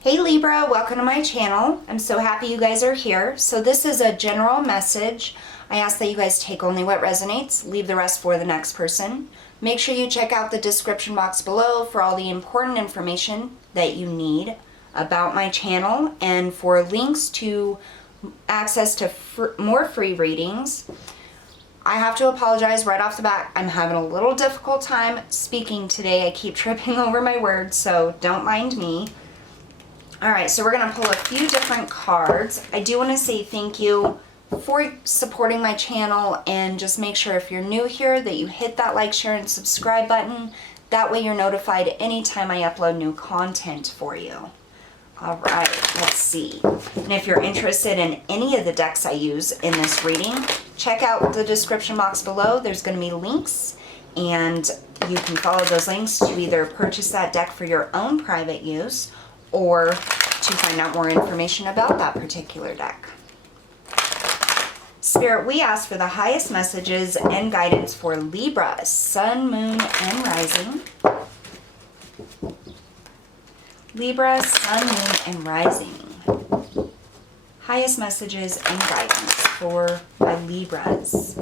Hey Libra, welcome to my channel. I'm so happy you guys are here. So this is a general message. I ask that you guys take only what resonates, leave the rest for the next person. Make sure you check out the description box below for all the important information that you need about my channel and for links to access to more free readings. I have to apologize right off the bat. I'm having a little difficult time speaking today. I keep tripping over my words, so don't mind me. All right, so we're going to pull a few different cards. I do want to say thank you for supporting my channel, and just make sure if you're new here that you hit that like, share, and subscribe button. That way you're notified anytime I upload new content for you. All right, let's see. And if you're interested in any of the decks I use in this reading, check out the description box below. There's going to be links, and you can follow those links to either purchase that deck for your own private use or to find out more information about that particular deck. Spirit, we ask for the highest messages and guidance for Libra, Sun, Moon, and Rising. Libra, Sun, Moon, and Rising. Highest messages and guidance for my Libras.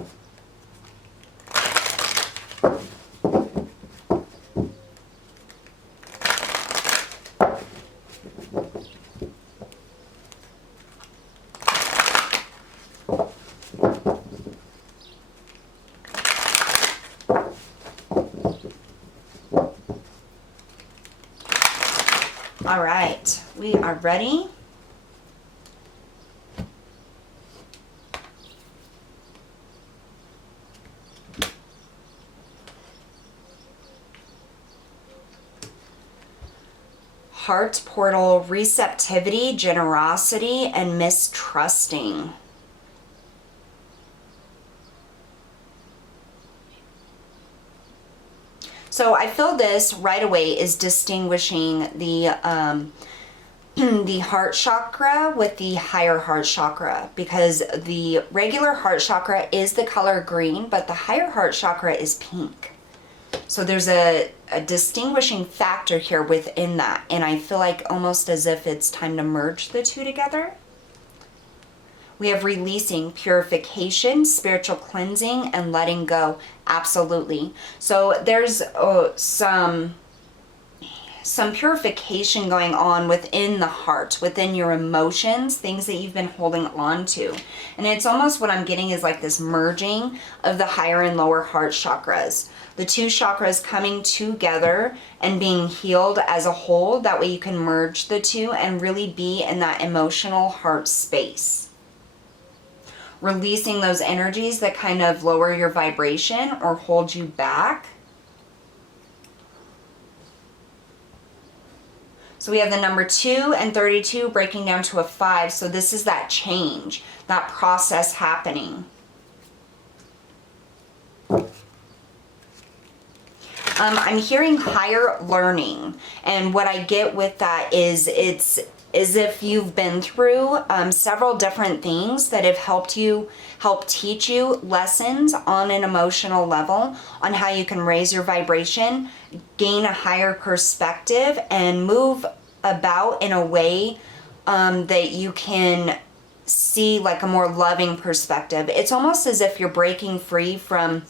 All right, we are ready. Heart portal, receptivity, generosity, and mistrusting. So I feel this right away is distinguishing the the heart chakra with the higher heart chakra, because the regular heart chakra is the color green, but the higher heart chakra is pink. So there's a distinguishing factor here within that, and I feel like almost as if it's time to merge the two together. We have releasing, purification, spiritual cleansing, and letting go. Absolutely. So there's some purification going on within the heart, within your emotions, things that you've been holding on to. And it's almost what I'm getting is like this merging of the higher and lower heart chakras. The two chakras coming together and being healed as a whole. That way you can merge the two and really be in that emotional heart space. Releasing those energies that kind of lower your vibration or hold you back. So we have the number 2 and 32 breaking down to a 5. So this is that change, that process happening. I'm hearing higher learning. And what I get with that is it's as if you've been through several different things that have help teach you lessons on an emotional level on how you can raise your vibration, gain a higher perspective, and move about in a way that you can see like a more loving perspective. It's almost as if you're breaking free from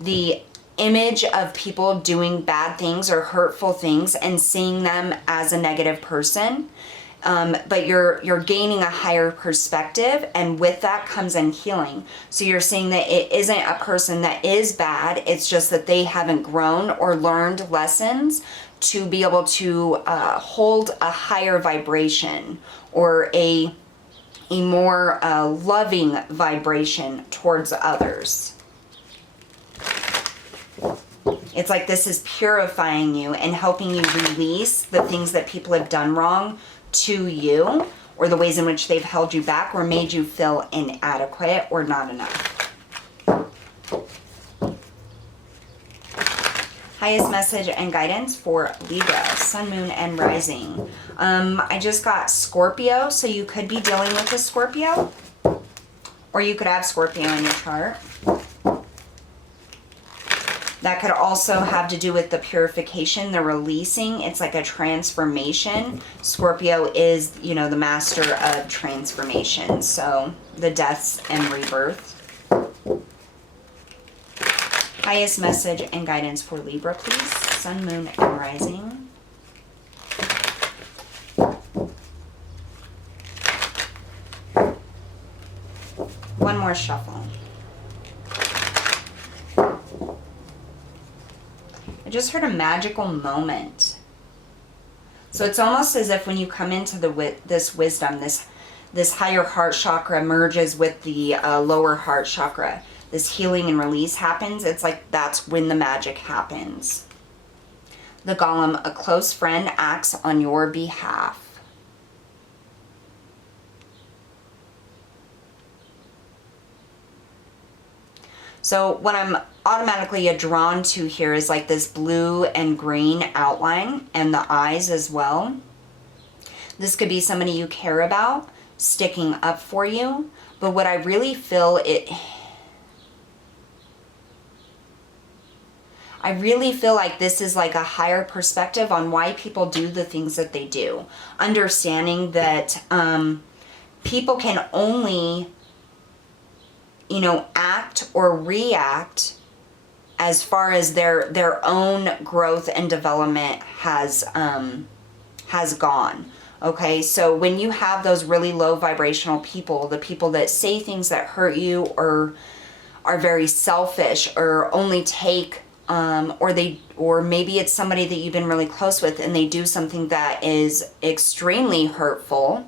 the image of people doing bad things or hurtful things and seeing them as a negative person. But you're gaining a higher perspective, and with that comes in healing. So you're seeing that it isn't a person that is bad, it's just that they haven't grown or learned lessons to be able to hold a higher vibration or a more loving vibration towards others. It's like this is purifying you and helping you release the things that people have done wrong to you, or the ways in which they've held you back or made you feel inadequate or not enough. Highest message and guidance for Libra, Sun, Moon, and Rising. I just got Scorpio, so you could be dealing with a Scorpio, or you could have Scorpio in your chart. That could also have to do with the purification, the releasing. It's like a transformation. Scorpio is, you know, the master of transformation. So the deaths and rebirth. Highest message and guidance for Libra, please. Sun, moon, and rising. One more shuffle. I just heard a magical moment. So it's almost as if when you come into this wisdom, this higher heart chakra merges with the lower heart chakra. This healing and release happens. It's like that's when the magic happens. The Golem, a close friend acts on your behalf. So what I'm automatically drawn to here is like this blue and green outline and the eyes as well. This could be somebody you care about sticking up for you. But what I really feel I really feel like this is like a higher perspective on why people do the things that they do. Understanding that people can only, you know, act or react as far as their own growth and development has gone. Okay, so when you have those really low vibrational people, the people that say things that hurt you or are very selfish or only take or maybe it's somebody that you've been really close with and they do something that is extremely hurtful.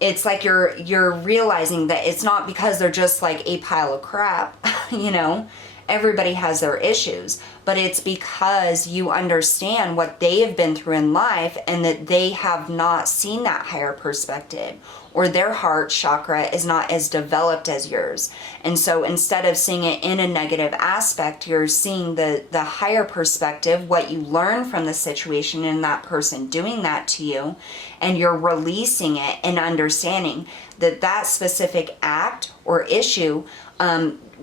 It's like you're realizing that it's not because they're just like a pile of crap, you know. Everybody has their issues, but it's because you understand what they have been through in life and that they have not seen that higher perspective, or their heart chakra is not as developed as yours. And so instead of seeing it in a negative aspect, you're seeing the higher perspective, what you learn from the situation and that person doing that to you, and you're releasing it and understanding that that specific act or issue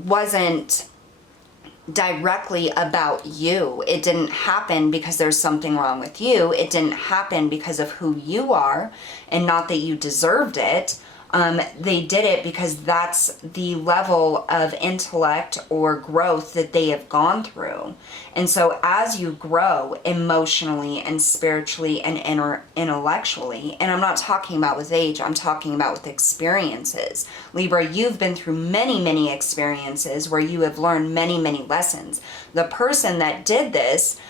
wasn't directly about you. It didn't happen because there's something wrong with you. It didn't happen because of who you are, and not that you deserved it. They did it because that's the level of intellect or growth that they have gone through. And so as you grow emotionally and spiritually and intellectually, and I'm not talking about with age, I'm talking about with experiences. Libra, you've been through many, many experiences where you have learned many, many lessons. The person that did this,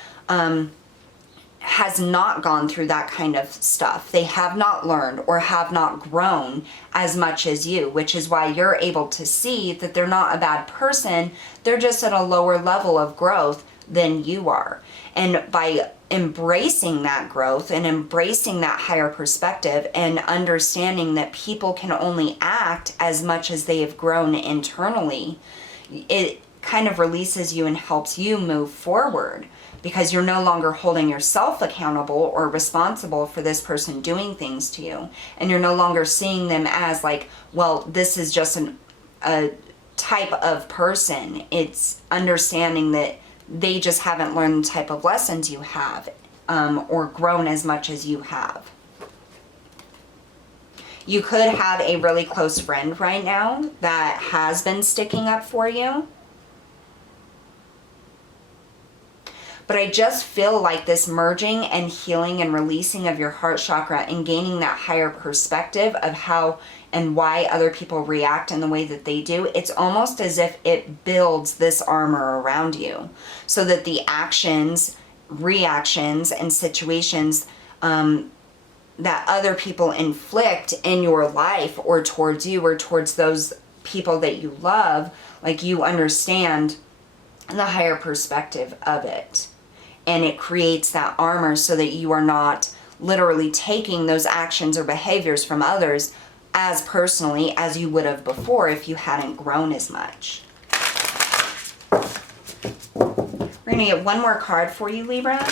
has not gone through that kind of stuff. They have not learned or have not grown as much as you, which is why you're able to see that they're not a bad person. They're just at a lower level of growth than you are. And by embracing that growth and embracing that higher perspective and understanding that people can only act as much as they have grown internally, it kind of releases you and helps you move forward, because you're no longer holding yourself accountable or responsible for this person doing things to you. And you're no longer seeing them as like, well, this is just a type of person. It's understanding that they just haven't learned the type of lessons you have, or grown as much as you have. You could have a really close friend right now that has been sticking up for you. But I just feel like this merging and healing and releasing of your heart chakra and gaining that higher perspective of how and why other people react in the way that they do, it's almost as if it builds this armor around you so that the actions, reactions, and situations that other people inflict in your life or towards you or towards those people that you love, like you understand the higher perspective of it. And it creates that armor so that you are not literally taking those actions or behaviors from others as personally as you would have before if you hadn't grown as much. We're going to get one more card for you, Libra.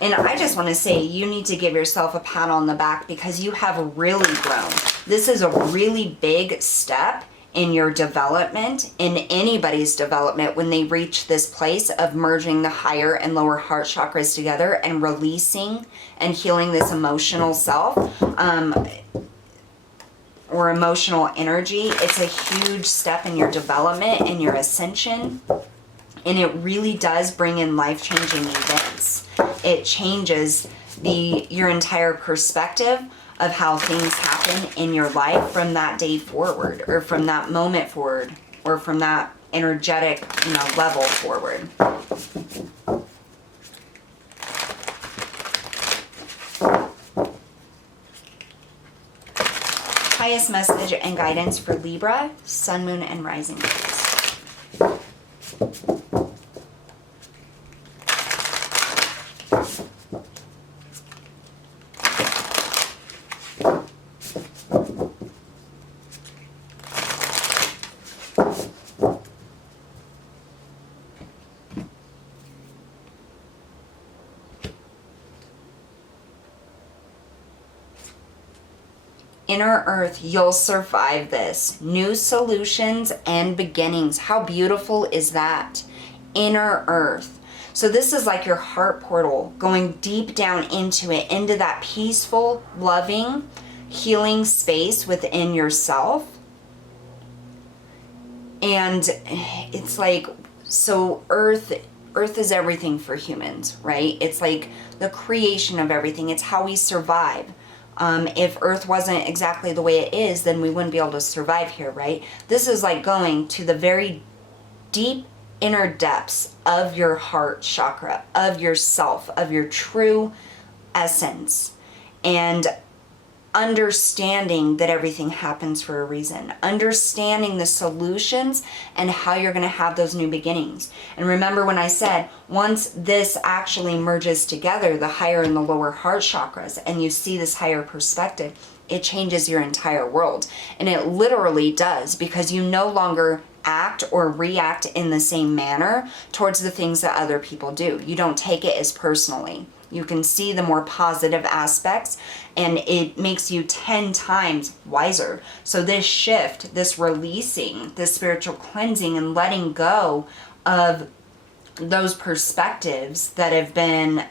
And I just want to say you need to give yourself a pat on the back because you have really grown. This is a really big step in your development, in anybody's development, when they reach this place of merging the higher and lower heart chakras together and releasing and healing this emotional self, or emotional energy. It's a huge step in your development and your ascension. And it really does bring in life-changing events. It changes your entire perspective of how things happen in your life from that day forward, or from that moment forward, or from that energetic, level forward. Highest message and guidance for Libra, Sun, Moon, and Rising, please. Inner Earth, you'll survive this. New solutions and beginnings. How beautiful is that? Inner Earth. So this is like your heart portal, going deep down into it, into that peaceful, loving, healing space within yourself. And it's like, so Earth is everything for humans, right? It's like the creation of everything. It's how we survive. If Earth wasn't exactly the way it is, then we wouldn't be able to survive here, right? This is like going to the very deep inner depths of your heart chakra, of yourself, of your true essence, and understanding that everything happens for a reason, understanding the solutions and how you're going to have those new beginnings. And remember when I said, once this actually merges together, the higher and the lower heart chakras, and you see this higher perspective, it changes your entire world. And it literally does, because you no longer act or react in the same manner towards the things that other people do. You don't take it as personally. You can see the more positive aspects, and it makes you 10 times wiser. So this shift, this releasing, this spiritual cleansing and letting go of those perspectives that have been,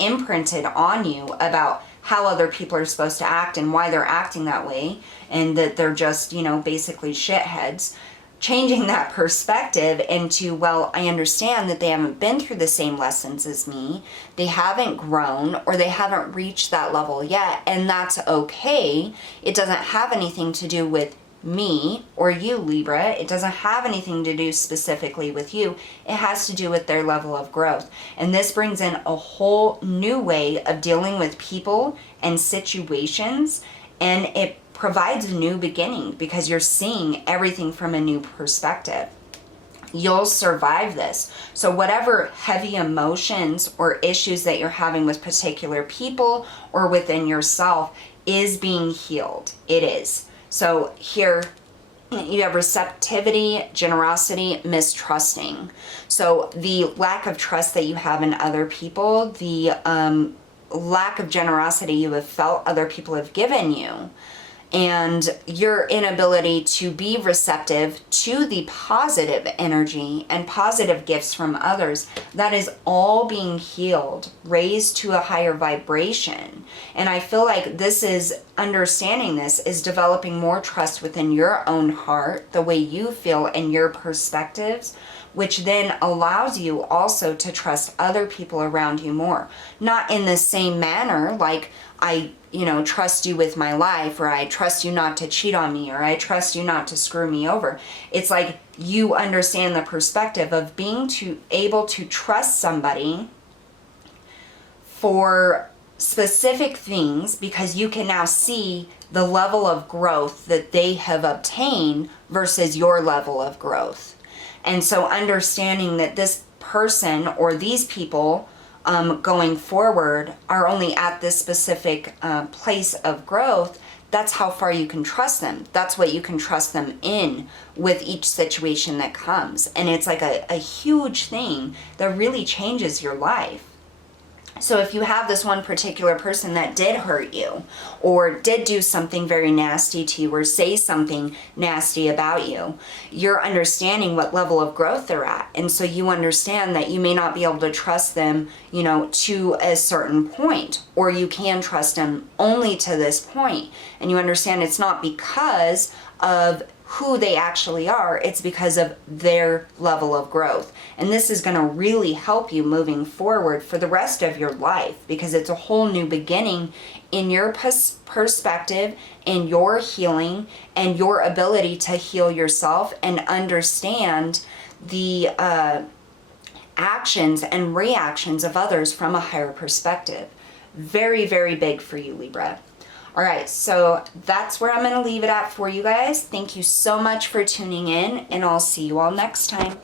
imprinted on you about how other people are supposed to act and why they're acting that way, and that they're just, basically shitheads. Changing that perspective into, well, I understand that they haven't been through the same lessons as me, they haven't grown, or they haven't reached that level yet, and that's okay. It doesn't have anything to do with me or you, Libra. It doesn't have anything to do specifically with you. It has to do with their level of growth. And this brings in a whole new way of dealing with people and situations, and it provides a new beginning because you're seeing everything from a new perspective. You'll survive this. So whatever heavy emotions or issues that you're having with particular people or within yourself is being healed. It is. So here you have receptivity, generosity, mistrusting. So the lack of trust that you have in other people, the lack of generosity you have felt other people have given you, and your inability to be receptive to the positive energy and positive gifts from others, that is all being healed, raised to a higher vibration. And I feel like this is, understanding this is developing more trust within your own heart, the way you feel and your perspectives, which then allows you also to trust other people around you more. Not in the same manner, like I trust you with my life, or I trust you not to cheat on me, or I trust you not to screw me over. It's like you understand the perspective of being able to trust somebody for specific things, because you can now see the level of growth that they have obtained versus your level of growth. And so understanding that this person or these people going forward are only at this specific place of growth, that's how far you can trust them. That's what you can trust them in with each situation that comes. And it's like a huge thing that really changes your life. So if you have this one particular person that did hurt you or did do something very nasty to you or say something nasty about you, you're understanding what level of growth they're at. And so you understand that you may not be able to trust them, you know, to a certain point, or you can trust them only to this point. And you understand it's not because of who they actually are, it's because of their level of growth. And this is going to really help you moving forward for the rest of your life, because it's a whole new beginning in your perspective, in your healing, and your ability to heal yourself and understand the actions and reactions of others from a higher perspective. Very, very big for you, Libra. All right, so that's where I'm going to leave it at for you guys. Thank you so much for tuning in, and I'll see you all next time.